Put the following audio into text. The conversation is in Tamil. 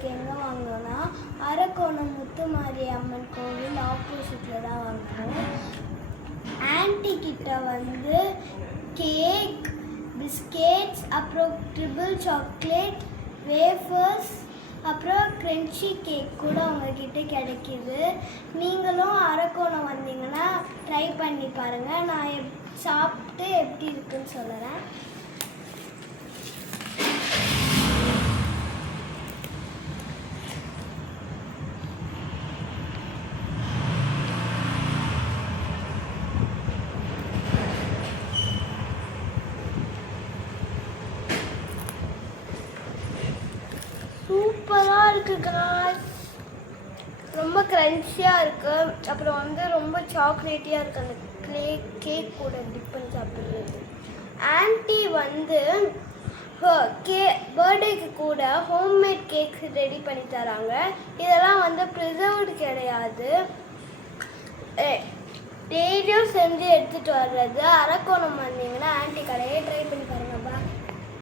கேக் எங்கே வாங்கினோன்னா அரக்கோணம் முத்துமாரி அம்மன் கோவில் ஆப்போசிட்டில் தான் வாங்கினோம். ஆன்ட்டி கிட்ட வந்து கேக், பிஸ்கெட்ஸ், அப்புறம் ட்ரிபிள் சாக்லேட், வேஃபர்ஸ், அப்புறம் க்ரன்ச்சி கேக் கூட உங்ககிட்ட கிடைக்கிது. நீங்களும் அரக்கோணம் வந்தீங்கன்னா ட்ரை பண்ணி பாருங்கள். நான் சாப்பிட்டு எப்படி இருக்குன்னு சொல்லுறேன். சூப்பராக இருக்குது காய்ஸ். ரொம்ப க்ரன்ச்சியாக இருக்குது. அப்புறம் வந்து ரொம்ப சாக்லேட்டியாக இருக்குது அந்த கேக் கூட டிப் பண்ணி சாப்பிட்றது. ஆன்ட்டி வந்து பர்த்டேக்கு கூட ஹோம்மேட் கேக்ஸ் ரெடி பண்ணி தராங்க. இதெல்லாம் வந்து ப்ரிசர்வ்டு கிடையாது, டெய்லியும் செஞ்சு எடுத்துகிட்டு வர்றது. அரக்கோணம் வந்தீங்கன்னா ஆன்ட்டி கடையே ட்ரை பண்ணி பாருங்கள்.